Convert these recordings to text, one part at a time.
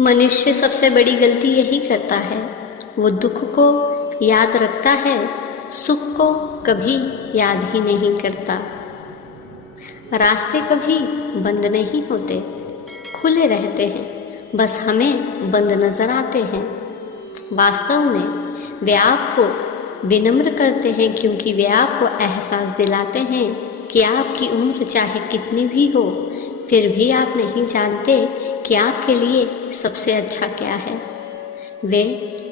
मनुष्य सबसे बड़ी गलती यही करता है, वो दुख को याद रखता है, सुख को कभी याद ही नहीं करता। रास्ते कभी बंद नहीं होते, खुले रहते हैं, बस हमें बंद नजर आते हैं। वास्तव में वे आपको विनम्र करते हैं, क्योंकि वे आपको एहसास दिलाते हैं कि आपकी उम्र चाहे कितनी भी हो, फिर भी आप नहीं जानते कि आपके लिए सबसे अच्छा क्या है। वे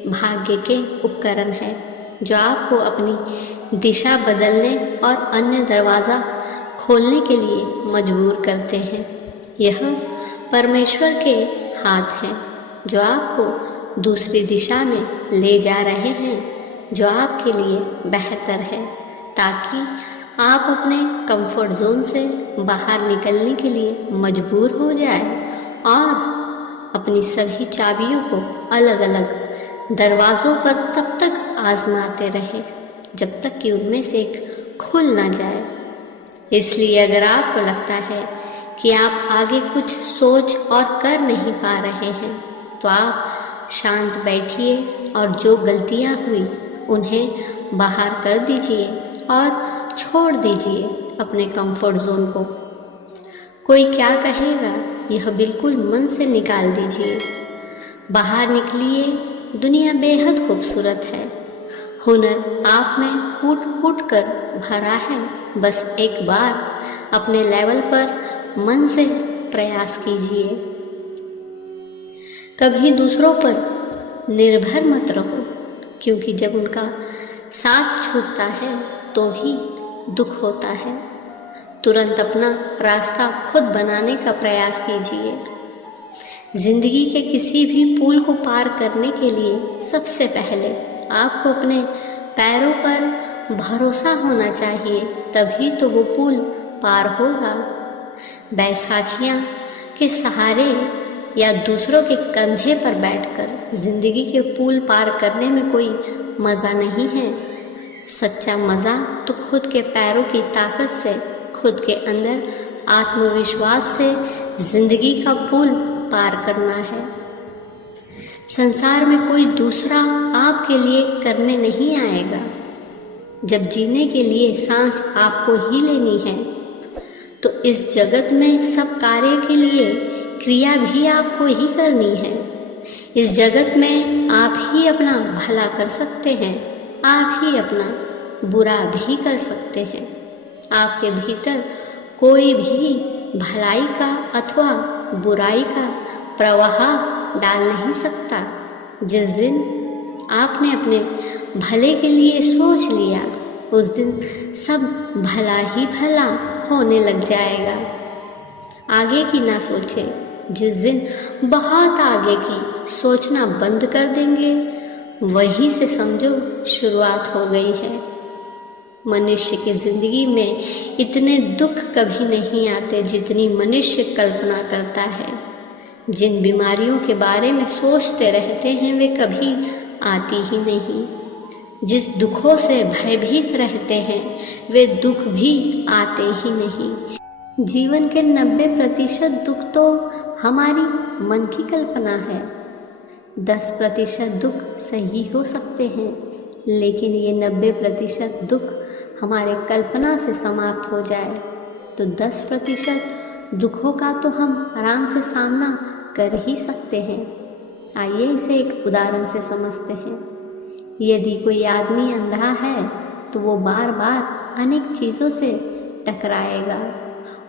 भाग्य के उपकरण हैं जो आपको अपनी दिशा बदलने और अन्य दरवाज़ा खोलने के लिए मजबूर करते हैं। यह परमेश्वर के हाथ हैं जो आपको दूसरी दिशा में ले जा रहे हैं, जो आपके लिए बेहतर है, ताकि आप अपने कंफर्ट जोन से बाहर निकलने के लिए मजबूर हो जाए और अपनी सभी चाबियों को अलग अलग दरवाज़ों पर तब तक आजमाते रहे जब तक कि उनमें से एक खुल ना जाए। इसलिए अगर आपको लगता है कि आप आगे कुछ सोच और कर नहीं पा रहे हैं, तो आप शांत बैठिए और जो गलतियां हुई उन्हें बाहर कर दीजिए और छोड़ दीजिए अपने कंफर्ट जोन को। कोई क्या कहेगा, यह बिल्कुल मन से निकाल दीजिए। बाहर निकलिए, दुनिया बेहद खूबसूरत है। हुनर आप में फूट फूट कर भरा है। बस एक बार अपने लेवल पर मन से प्रयास कीजिए। कभी दूसरों पर निर्भर मत रहो, क्योंकि जब उनका साथ छूटता है तो भी दुख होता है। तुरंत अपना रास्ता खुद बनाने का प्रयास कीजिए। जिंदगी के किसी भी पुल को पार करने के लिए सबसे पहले आपको अपने पैरों पर भरोसा होना चाहिए, तभी तो वो पुल पार होगा। बैसाखियाँ के सहारे या दूसरों के कंधे पर बैठकर जिंदगी के पुल पार करने में कोई मज़ा नहीं है। सच्चा मज़ा तो खुद के पैरों की ताकत से, खुद के अंदर आत्मविश्वास से जिंदगी का पुल पार करना है। संसार में कोई दूसरा आपके लिए करने नहीं आएगा। जब जीने के लिए सांस आपको ही लेनी है, तो इस जगत में सब कार्य के लिए क्रिया भी आपको ही करनी है। इस जगत में आप ही अपना भला कर सकते हैं, आप ही अपना बुरा भी कर सकते हैं। आपके भीतर कोई भी भलाई का अथवा बुराई का प्रवाह डाल नहीं सकता। जिस दिन आपने अपने भले के लिए सोच लिया, उस दिन सब भला ही भला होने लग जाएगा। आगे की ना सोचे। जिस दिन बहुत आगे की सोचना बंद कर देंगे, वहीं से समझो शुरुआत हो गई है। मनुष्य की जिंदगी में इतने दुख कभी नहीं आते जितनी मनुष्य कल्पना करता है। जिन बीमारियों के बारे में सोचते रहते हैं, वे कभी आती ही नहीं। जिस दुखों से भयभीत रहते हैं, वे दुख भी आते ही नहीं। जीवन के 90% दुख तो हमारी मन की कल्पना है। 10% दुख सही हो सकते हैं, लेकिन ये 90% दुख हमारे कल्पना से समाप्त हो जाए तो 10% दुखों का तो हम आराम से सामना कर ही सकते हैं। आइए इसे एक उदाहरण से समझते हैं। यदि कोई आदमी अंधा है तो वो बार बार अनेक चीज़ों से टकराएगा।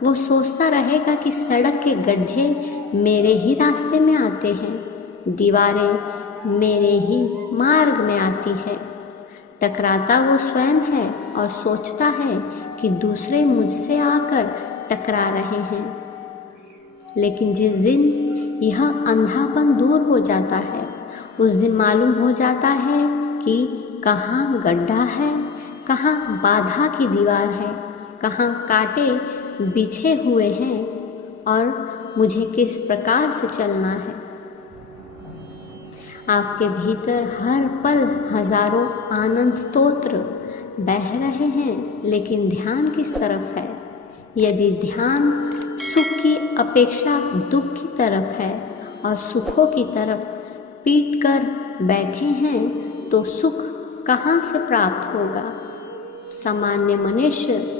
वो सोचता रहेगा कि सड़क के गड्ढे मेरे ही रास्ते में आते हैं, दीवारें मेरे ही मार्ग में आती है। टकराता वो स्वयं है और सोचता है कि दूसरे मुझसे आकर टकरा रहे हैं। लेकिन जिस दिन यह अंधापन दूर हो जाता है, उस दिन मालूम हो जाता है कि कहाँ गड्ढा है, कहाँ बाधा की दीवार है, कहाँ कांटे बिछे हुए हैं और मुझे किस प्रकार से चलना है। आपके भीतर हर पल हजारों आनंद स्तोत्र बह रहे हैं, लेकिन ध्यान किस तरफ है? यदि ध्यान सुख की अपेक्षा दुख की तरफ है और सुखों की तरफ पीट कर बैठे हैं तो सुख कहाँ से प्राप्त होगा। सामान्य मनुष्य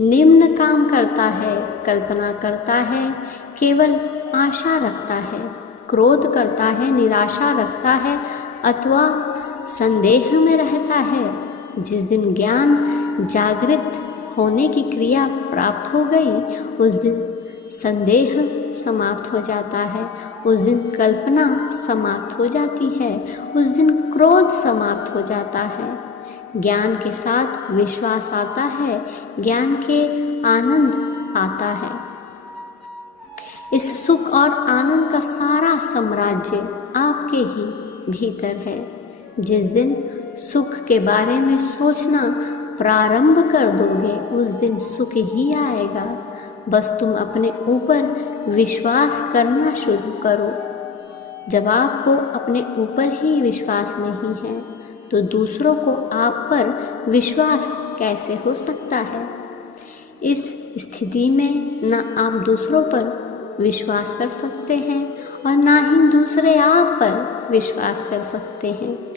निम्न काम करता है, कल्पना करता है, केवल आशा रखता है, क्रोध करता है, निराशा रखता है अथवा संदेह में रहता है। जिस दिन ज्ञान जागृत होने की क्रिया प्राप्त हो गई, उस दिन संदेह समाप्त हो जाता है, उस दिन कल्पना समाप्त हो जाती है, उस दिन क्रोध समाप्त हो जाता है। ज्ञान के साथ विश्वास आता है, ज्ञान के आनंद आता है। इस सुख और आनंद का सारा साम्राज्य आपके ही भीतर है। जिस दिन सुख के बारे में सोचना प्रारंभ कर दोगे, उस दिन सुख ही आएगा। बस तुम अपने ऊपर विश्वास करना शुरू करो। जब आपको अपने ऊपर ही विश्वास नहीं है, तो दूसरों को आप पर विश्वास कैसे हो सकता है। इस स्थिति में न आप दूसरों पर विश्वास कर सकते हैं और ना ही दूसरे आप पर विश्वास कर सकते हैं।